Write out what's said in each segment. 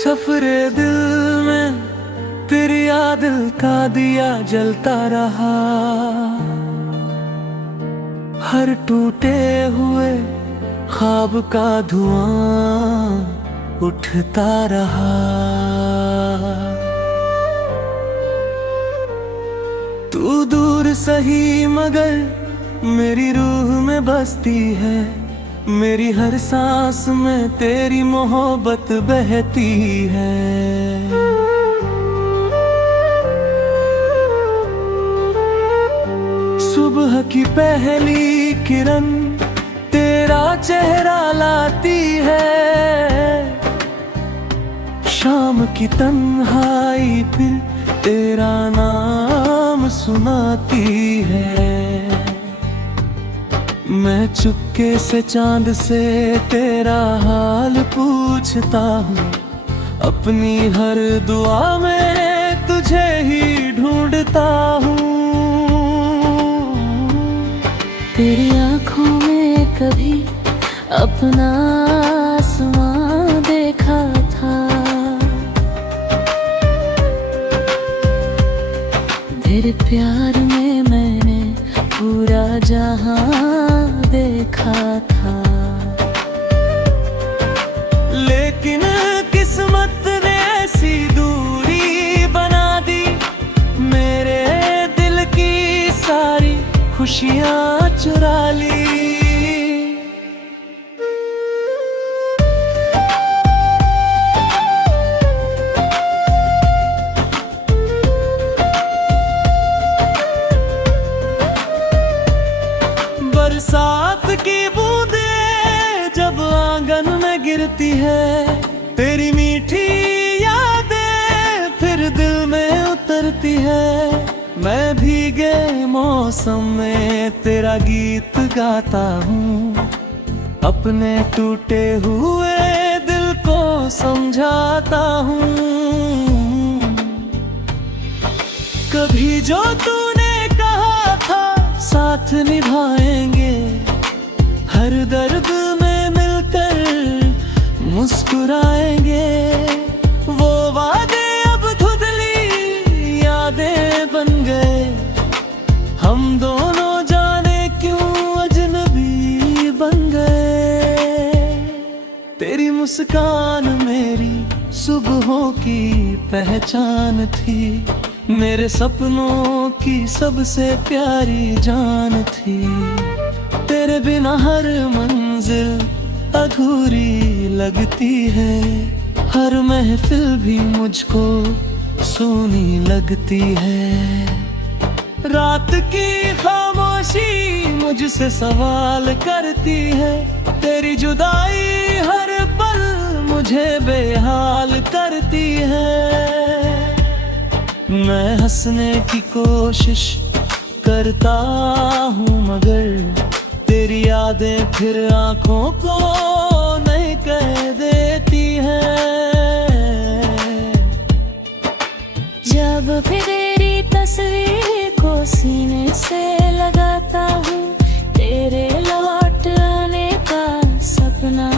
सफरे दिल में तेरी याद का दिया जलता रहा, हर टूटे हुए ख्वाब का धुआं उठता रहा। तू दूर सही मगर मेरी रूह में बसती है, मेरी हर सांस में तेरी मोहब्बत बहती है। सुबह की पहली किरण तेरा चेहरा लाती है, शाम की तन्हाई फिर तेरा नाम सुनाती है। मैं चुपके से चांद से तेरा हाल पूछता हूँ, अपनी हर दुआ में तुझे ही ढूंढता हूँ। तेरी आँखों में कभी अपना आसमां देखा था, तेरे प्यार में मैंने पूरा जहां देखा था। लेकिन किस्मत ने ऐसी दूरी बना दी, मेरे दिल की सारी खुशियां चुरा ली। बरसात की बूंदें जब आंगन में गिरती है, तेरी मीठी यादें फिर दिल में उतरती है। मैं भीगे मौसम में तेरा गीत गाता हूँ, अपने टूटे हुए दिल को समझाता हूँ। कभी जो तूने कहा था साथ निभाएंगे, हर दर्द में मिलकर मुस्कुराएंगे, वो वादे अब धुंधली यादें बन गए। हम दोनों जाने क्यों अजनबी बन गए। तेरी मुस्कान मेरी सुबहों की पहचान थी, मेरे सपनों की सबसे प्यारी जान थी। तेरे बिना हर मंजिल अधूरी लगती है, हर महफिल भी मुझको सूनी लगती है। रात की खामोशी मुझसे सवाल करती है, तेरी जुदाई हर पल मुझे बेहाल करती है। मैं हंसने की कोशिश करता हूँ मगर तेरी यादें फिर आँखों को नहीं कह देती हैं। जब भी तेरी तस्वीर को सीने से लगाता हूँ, तेरे लौट आने का सपना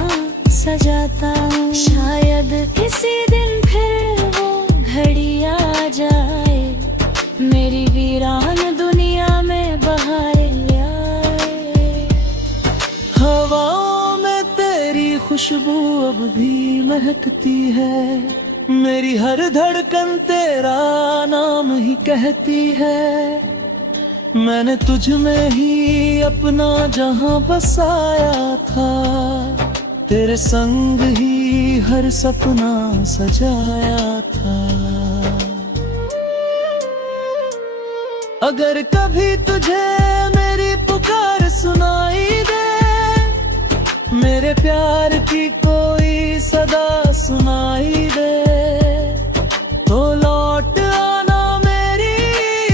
सजाता हूँ। शायद किसी दिन फिर वो घड़ी आ जाए, मेरी वीरान दुनिया में बहारें आए। हवाओं में तेरी खुशबू अब भी महकती है, मेरी हर धड़कन तेरा नाम ही कहती है। मैंने तुझ में ही अपना जहां बसाया था, तेरे संग ही हर सपना सजाया था। अगर कभी तुझे मेरी पुकार सुनाई दे, मेरे प्यार की कोई सदा सुनाई दे, तो लौट आना मेरी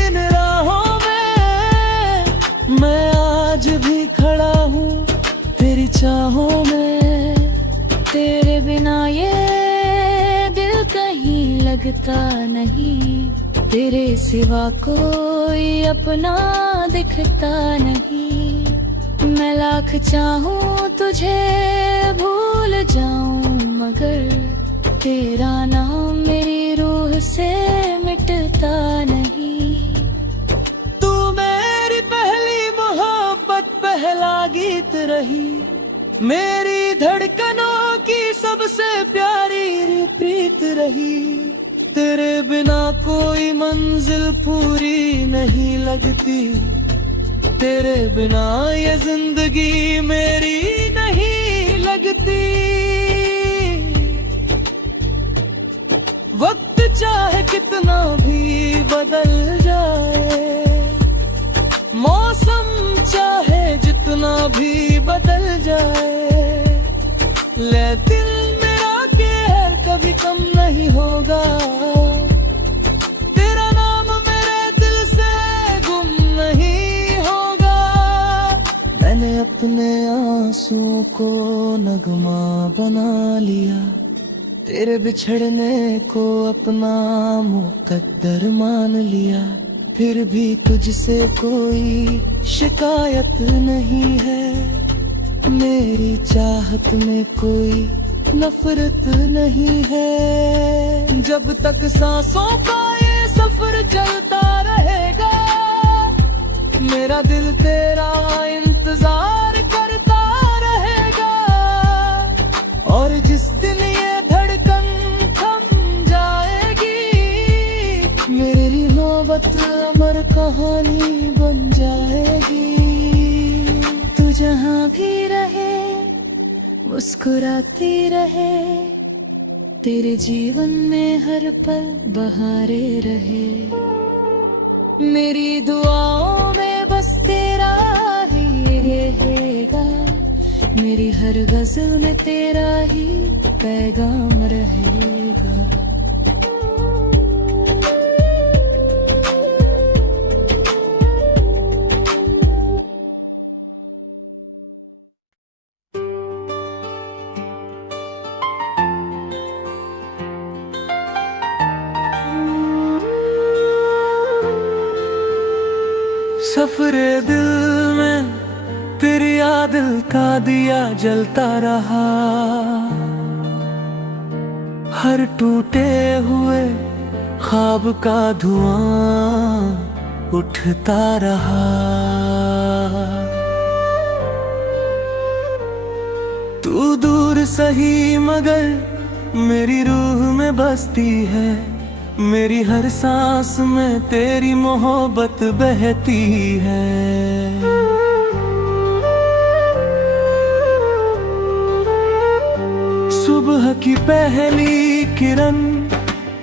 इन राहों में। मैं आज भी खड़ा हूँ तेरी चाहों में, तेरे बिना ये दिल कहीं लगता नहीं, तेरे सिवा कोई अपना दिखता नहीं। मैं लाख चाहूं तुझे भूल जाऊं मगर तेरा नाम मेरी रूह से मिटता नहीं। तू मेरी पहली मोहब्बत, पहला गीत रही, मेरी धड़कनों की सबसे प्यारी प्रीत रही। तेरे बिना कोई मंजिल पूरी नहीं लगती, तेरे बिना ये जिंदगी मेरी नहीं लगती। वक्त चाहे कितना भी बदल जाए, मौसम चाहे जितना भी बदल जाए, ले दिल मेरा कहर कभी कम नहीं होगा। तेरा नाम मेरे दिल से गुम नहीं होगा। मैंने अपने आंसुओं को नगमा बना लिया, तेरे बिछड़ने को अपना मुकद्दर मान लिया। फिर भी तुझसे कोई शिकायत नहीं है, मेरी चाहत में कोई नफरत नहीं है। जब तक सांसों का ये सफर चलता रहेगा, मेरा दिल तेरा इंतजार करता रहेगा। और जिस दिन ये धड़कन थम जाएगी, मेरी मोहब्बत अमर कहानी बन जाएगी। तू जहाँ भी रहे मुस्कुराती रहे, तेरे जीवन में हर पल बहारे रहे। मेरी दुआओं में बस तेरा ही रहेगा, मेरी हर गजल में तेरा ही पैगाम रहेगा। सफरे दिल में तेरी याद का दिया जलता रहा, हर टूटे हुए ख्वाब का धुआं उठता रहा। तू दूर सही मगर मेरी रूह में बसती है, मेरी हर सांस में तेरी मोहब्बत बहती है। सुबह की पहली किरण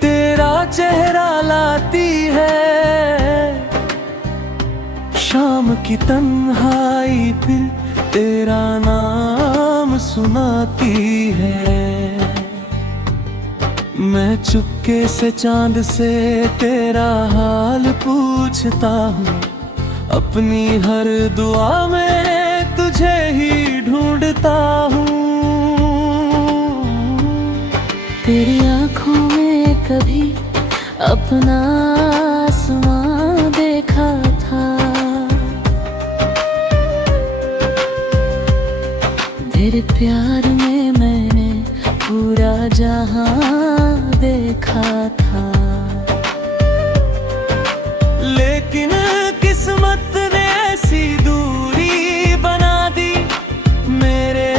तेरा चेहरा लाती है, शाम की तन्हाई फिर तेरा नाम सुनाती है। मैं चुपके से चांद से तेरा हाल पूछता हूँ, अपनी हर दुआ में तुझे ही ढूंढता हूँ। तेरी आँखों में कभी अपना आसमां देखा था, तेरे प्यार में मैंने पूरा जहां देखा था। लेकिन किस्मत ने ऐसी दूरी बना दी, मेरे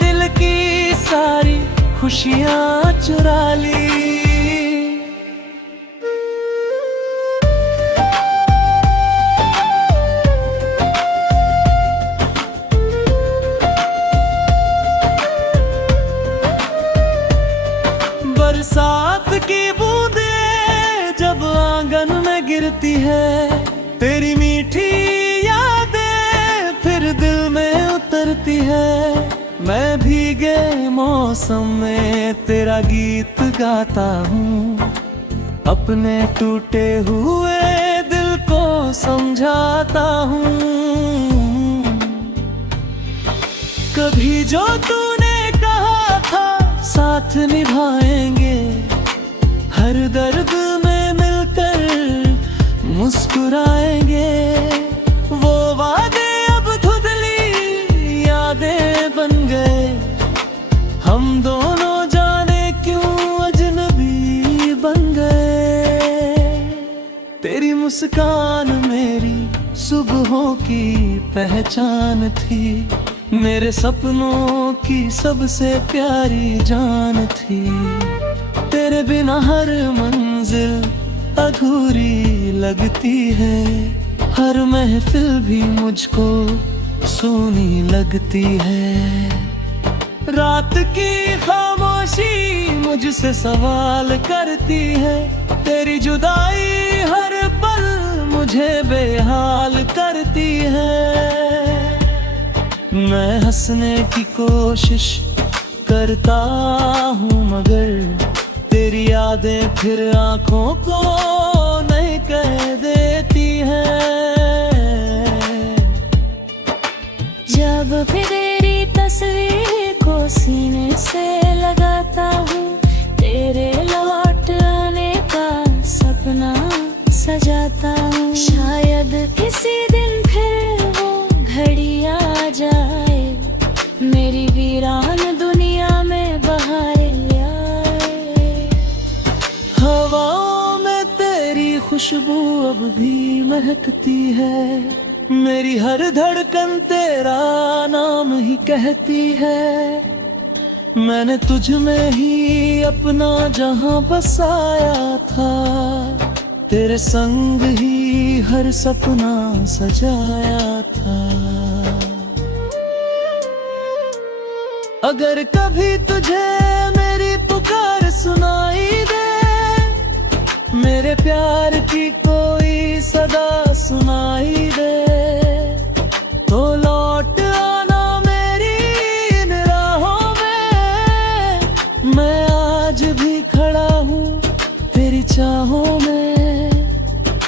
दिल की सारी खुशियां चुरा ली। बरसात की बूंदें जब आंगन में गिरती है, तेरी मीठी यादें फिर दिल में उतरती है। मैं भीगे मौसम में तेरा गीत गाता हूँ, अपने टूटे हुए दिल को समझाता हूँ। कभी जो तूने कहा था साथ निभाएंगे, हर दर्द में मिलकर मुस्कुराएंगे, वो वादे अब धुंधली यादें बन गए। हम दोनों जाने क्यों तेरी मुस्कान मेरी सुबहों की पहचान थी, मेरे सपनों की सबसे प्यारी जान थी। तेरे बिना हर मंजिल अधूरी लगती है, हर महफिल भी मुझको सूनी लगती है। रात की खामोशी मुझसे सवाल करती है, तेरी जुदाई हर पल मुझे बेहाल करती है। मैं हंसने की कोशिश करता हूँ मगर तेरी यादें फिर आंखों को नहीं कह देती हैं। जब भी तेरी तस्वीर को सीने से लगाता हूँ, तेरे लौट आने का सपना सजाता हूँ। शायद किसी दिन फिर वो घड़ी आ जाए, मेरी वीरान दुनिया में बहारें लाए। हवाओं में तेरी खुशबू अब भी महकती है, मेरी हर धड़कन तेरा नाम ही कहती है। मैंने तुझ में ही अपना जहां बसाया था, तेरे संग ही हर सपना सजाया था। अगर कभी तुझे मेरी पुकार सुनाई दे, मेरे प्यार की कोई सदा सुनाई दे, तो लौट आना मेरी इन राहों में। मैं आज भी खड़ा हूँ तेरी चाहों में,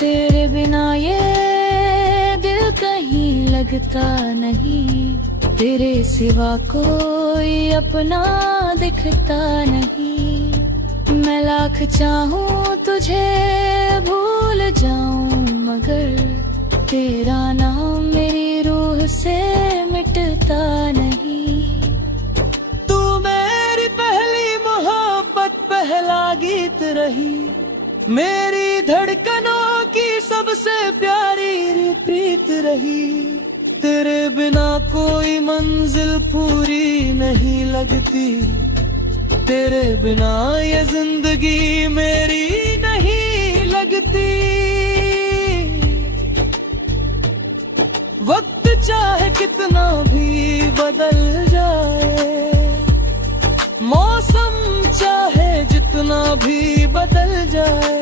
तेरे बिना ये दिल कहीं लगता नहीं, तेरे सिवा कोई अपना दिखता नहीं। मैं लाख चाहूँ तुझे भूल जाऊं मगर तेरा नाम मेरी रूह से मिटता नहीं। तू मेरी पहली मोहब्बत, पहला गीत रही, मेरी धड़कनों की सबसे प्यारी प्रीत रही। तेरे बिना कोई मंजिल पूरी नहीं लगती, तेरे बिना ये जिंदगी मेरी नहीं लगती। वक्त चाहे कितना भी बदल जाए, मौसम चाहे जितना भी बदल जाए,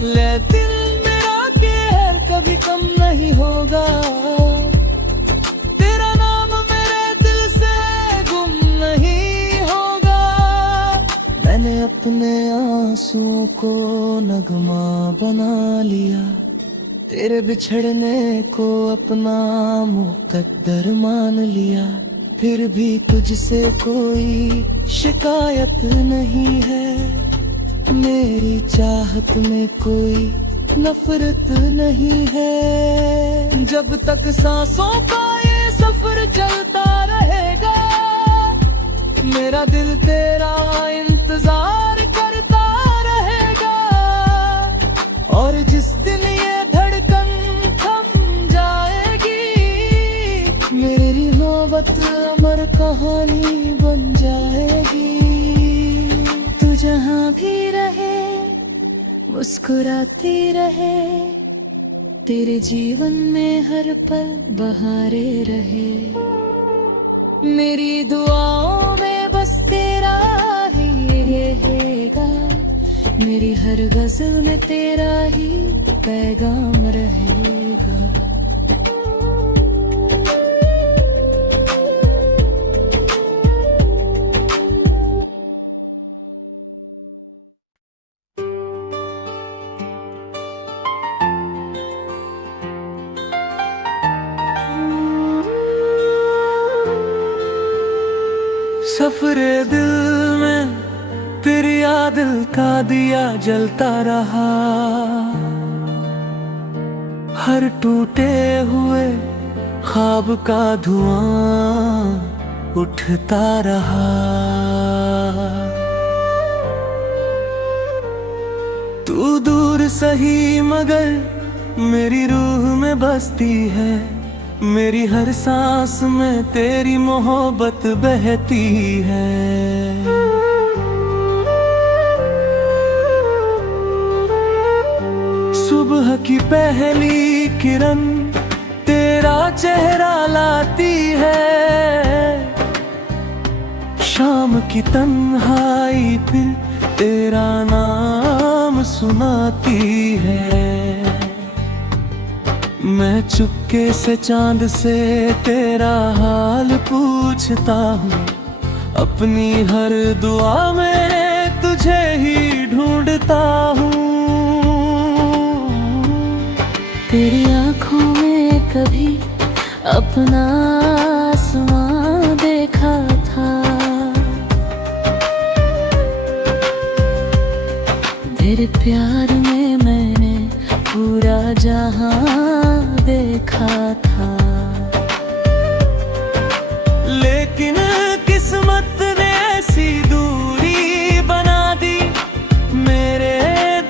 ले दिल मेरा कहर कभी कम नहीं होगा। तेरा नाम मेरे दिल से गुम नहीं होगा। मैंने अपने आंसुओं को नगमा बना लिया, तेरे बिछड़ने को अपना मुकद्दर मान लिया। फिर भी तुझसे कोई शिकायत नहीं है, मेरी चाहत में कोई नफरत नहीं है। जब तक सांसों का ये सफर चलता रहेगा, मेरा दिल तेरा इंतजार करता रहेगा। और जिस दिन ये धड़कन थम जाएगी, मेरी मोहब्बत अमर कहानी बन जाएगी। तू जहाँ भी रहे मुस्कुराती रहे, तेरे जीवन में हर पल बहारे रहे। मेरी दुआओं में बस तेरा ही रहेगा, मेरी हर गजल में तेरा ही पैगाम रहेगा। सफरे दिल में तेरी याद का दिया जलता रहा, हर टूटे हुए ख्वाब का धुआं उठता रहा। तू दूर सही मगर मेरी रूह में बसती है। मेरी हर सांस में तेरी मोहब्बत बहती है। सुबह की पहली किरण तेरा चेहरा लाती है। शाम की तन्हाई फिर तेरा नाम सुनाती है। मैं चुपके से चांद से तेरा हाल पूछता हूँ। अपनी हर दुआ में तुझे ही ढूंढता हूँ। तेरी आँखों में कभी अपना आसमां देखा था। तेरे प्यार में मैंने पूरा जहां देखा था। लेकिन किस्मत ने ऐसी दूरी बना दी। मेरे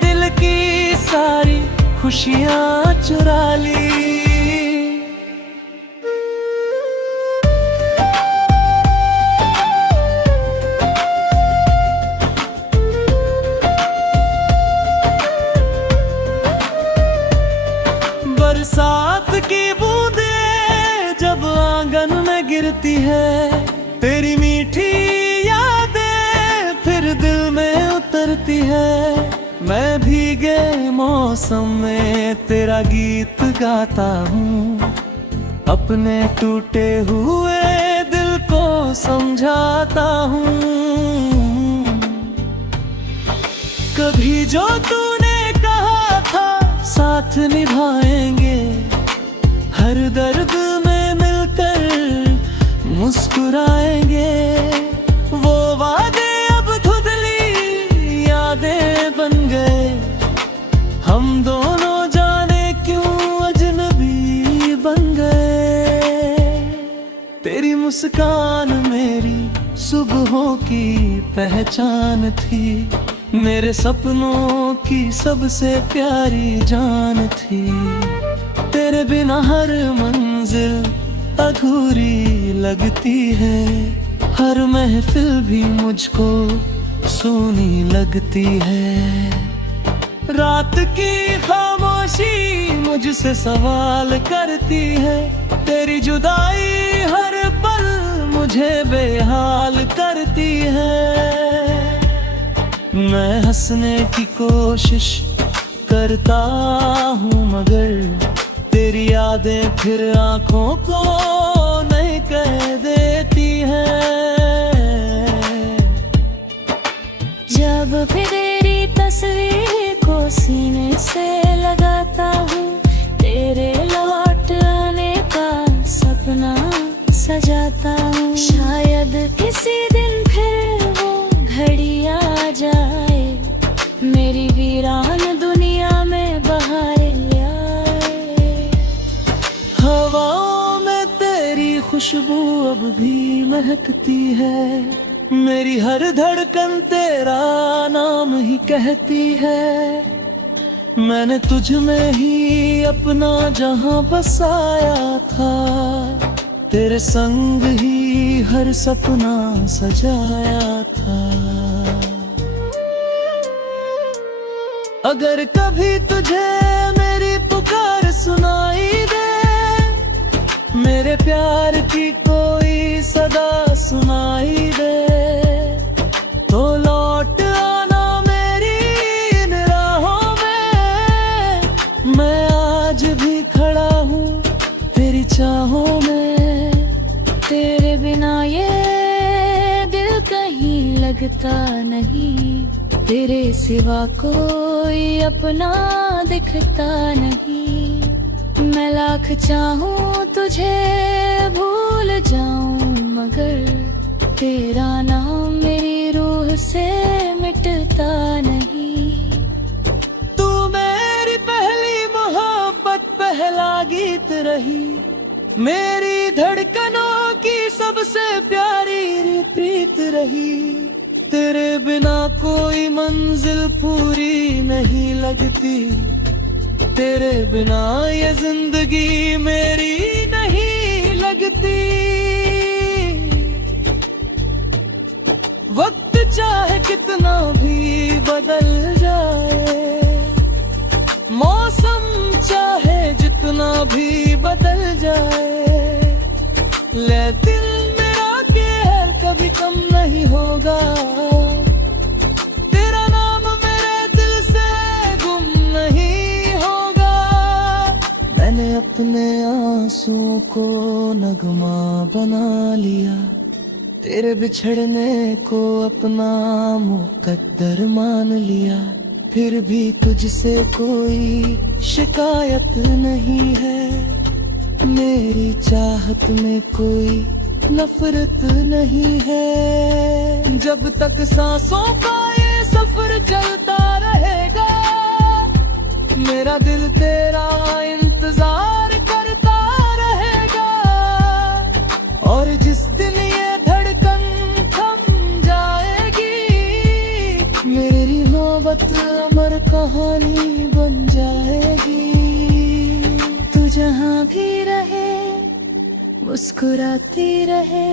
दिल की सारी खुशियां चुरा ली। बरसात की बूंदें जब आंगन में गिरती है। तेरी मीठी यादें फिर दिल में उतरती है। मैं भीगे मौसम में तेरा गीत गाता हूँ। अपने टूटे हुए दिल को समझाता हूँ। कभी जो तूने कहा था साथ निभाएंगे। हर दर्द में मिलकर मुस्कुराएंगे। वो वादे अब धुंधली यादें बन गए। हम दोनों जाने क्यों अजनबी बन गए। तेरी मुस्कान मेरी सुबहों की पहचान थी। मेरे सपनों की सबसे प्यारी जान थी। तेरे बिना हर मंजिल अधूरी लगती है। हर महफिल भी मुझको सूनी लगती है। रात की खामोशी मुझसे सवाल करती है। तेरी जुदाई हर पल मुझे बेहाल करती है। मैं हंसने की कोशिश करता हूँ मगर तेरी यादें फिर आंखों को नहीं कह देती हैं। जब भी तेरी तस्वीर को सीने से लगाता हूँ। तेरे लौट आने का सपना सजाता हूँ। शायद किसी दिन फिर वो घड़ी आ जाए। मेरी वीरान दुनिया में बहारें आए। हवाओं में तेरी खुशबू अब भी महकती है। मेरी हर धड़कन तेरा नाम ही कहती है। मैंने तुझ में ही अपना जहां बसाया था। तेरे संग ही हर सपना सजाया था। अगर कभी तुझे मेरी पुकार सुनाई दे। मेरे प्यार की कोई सदा सुनाई दे। तो लौट आना मेरी इन राहों में। मैं आज भी खड़ा हूँ तेरी चाहों में। तेरे बिना ये दिल कहीं लगता नहीं। तेरे सिवा कोई अपना दिखता नहीं। मैं लाख चाहूँ तुझे भूल जाऊं मगर तेरा नाम मेरी रूह से मिटता नहीं। तू मेरी पहली मोहब्बत पहला गीत रही। मेरी धड़कनों की सबसे प्यारी प्रीत रही। तेरे बिना कोई मंजिल पूरी नहीं लगती। लगती, तेरे बिना ये जिंदगी मेरी नहीं लगती। वक्त चाहे कितना भी बदल जाए, मौसम चाहे जितना भी बदल जाए, ले दिल मेरा कहर कभी कम नहीं होगा। तेरा नाम मेरे दिल से गुम नहीं होगा। मैंने अपने आंसुओं को नगमा बना लिया, तेरे बिछड़ने को अपना मुकद्दर मान लिया। फिर भी तुझसे कोई शिकायत नहीं है, मेरी चाहत में कोई नफरत नहीं है। जब तक सांसों का ये सफर चलता रहेगा, मेरा दिल तेरा इंतजार करता रहेगा। और जिस दिन ये धड़कन थम जाएगी, मेरी मोहब्बत अमर कहानी बन जाएगी। तू जहाँ भी रहे मुस्कुराती रहे,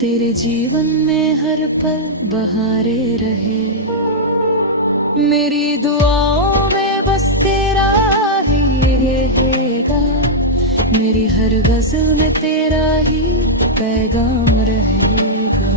तेरे जीवन में हर पल बहारे रहे। मेरी दुआओं में बस तेरा ही रहेगा, मेरी हर गजल में तेरा ही पैगाम रहेगा।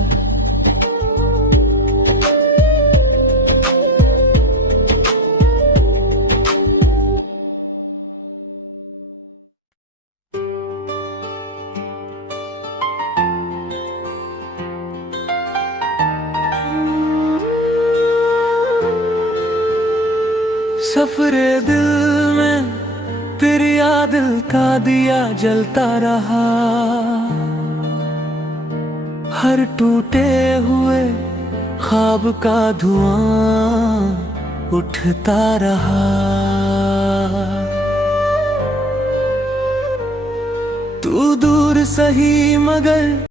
सफरे दिल में तेरी याद का दिया जलता रहा, हर टूटे हुए ख्वाब का धुआं उठता रहा। तू दूर सही मगर